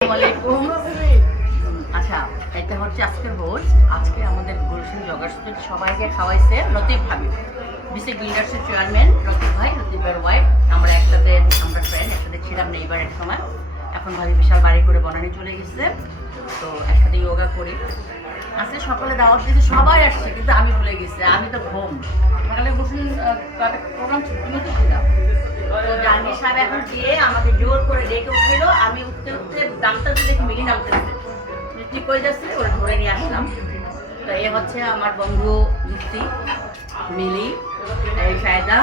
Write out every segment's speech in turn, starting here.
আসসালামাইকুম। আচ্ছা, এটা হচ্ছে আজকের ভোজ। আজকে আমাদের গুলশান জগার্স সবাইকে খাওয়াইছে লতিফ ভাবি, বিসি বিল্ডার্সের চেয়ারম্যান লতিফ ভাই, লতিফ ভাইয়ের ওয়াইফ। আমরা ফ্রেন্ড একসাথে ছিলাম না এইবার এক সময়। এখন ভাবি বিশাল বাড়ি করে বনানি চলে গেছে, তো একসাথে যোগা করি। আজকে সকালে দাওয়াত দিতে সবাই আসছে, কিন্তু আমি ভুলে গেছি, আমি তো ঘুম। সকালে গুলশান প্রোগ্রাম তুমি তো ছিলাম। তো জাহাঙ্গীর সাহেব এখন গিয়ে আমাকে জোর করে ডেকে উঠলো। আমি উঠতে উঠতে দামটা দেখে মিলি নামতেছে, ঠিক হয়ে যাচ্ছে, ওরা ধরে নিয়ে আসলাম। তো এ হচ্ছে আমার বন্ধু মিস্তি, মিলি, এই সায়দা,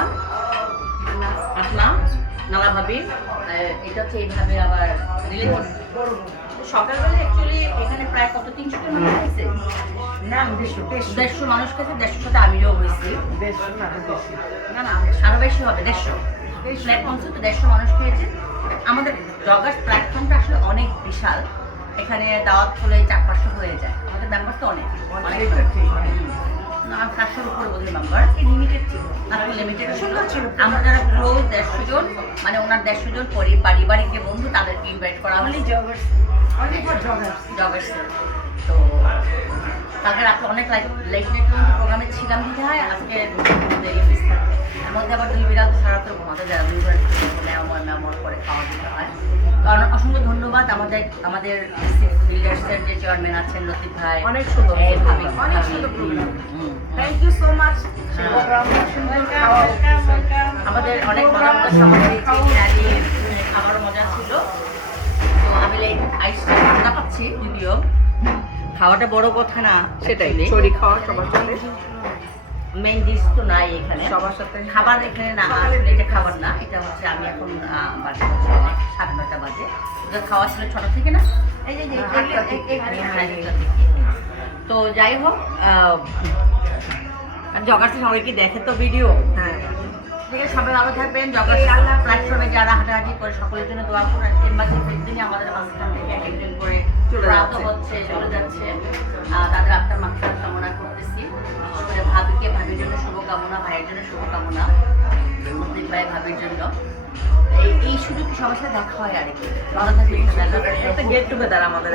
আসনা, নালা ভাবি। এটা হচ্ছে এইভাবে আবার রিলেশন। সকালবেলা অ্যাকচুয়ালি এখানে প্রায় কত 300 জন মানুষ খাইছে না? 150 মানুষ খাইছে। 150 সাথে আমিও হয়েছি। না না, আরো বেশি হবে, 150 প্ল্যাটফর্ম তো 150 মানুষ খেয়েছে। আমাদের জগার্স প্ল্যাটফর্মটা আসলে অনেক বিশাল। এখানে দাওয়াত হলে 400-500 হয়ে যায়। আমাদের মেম্বার তো অনেক না, 400-র উপরে বোধ হয় মেম্বার। লিমিটেড ছিল। আমরা যারা ক্লোজ 150 জন, মানে ওনার 150 জন পারিবারিক যে বন্ধু, তাদেরকে ইনভাইট করা হলে জগার্স। তো কালকে রাতে অনেক লেট প্রোগ্রামে ছিলাম দিতে হয়, আজকে দেরি হয়েছে। এর মধ্যে আবার 2 বিড়াল সারা তো ঘুমাতে যায়, 2 বার মেমর করে খাওয়া দিতে হয়। কারণ অসংখ্য ধন্যবাদ আমাদের বিল্ডার্সের যে চেয়ারম্যান আছেন লতিফ ভাই, অনেক সুন্দর থ্যাংক ইউ সো মাচ। আমাদের অনেক মজা মজা খাবার দিয়েছি, খাবারও মজা ছিল। তো আমি আইসটা ঠান্ডা পাচ্ছি, যদিও খাওয়াটা বড় কথা না, সেটাই শরীর খাওয়া সবার সাথে মেইন ডিশ তো নাই এখানে, সবার সাথে খাবার এখানে না। আসলে এটা খাবার না, এটা হচ্ছে আমি এখন বাড়িতে হচ্ছে অনেক 9:30 বাজে। ওদের খাওয়া ছিল 6টা থেকে না, এই যে তো যাই হোক, জগার্সে সবাইকে দেখে তো ভিডিও। হ্যাঁ, ঠিক আছে, সবাই ভালো থাকবেন। জগার্স প্ল্যাটফর্মে যারা হাঁটাহাঁটি করে সকলের জন্য দোয়া করেন। এমবাসি প্রতিদিনই আমাদের মাঝখান থেকে একজন করে চলে যাচ্ছে। তাদের আত্মার মাত্রা কামনা করতেছি। বিশেষ করে ভাবির জন্য শুভকামনা, ভাইয়ের জন্য শুভকামনা, মুসলিম ভাই ভাবির জন্য। এই সুযোগ সবার সাথে দেখা হয় আর কি। ভালো থাকবেন। গেট টুগেদার আমাদের।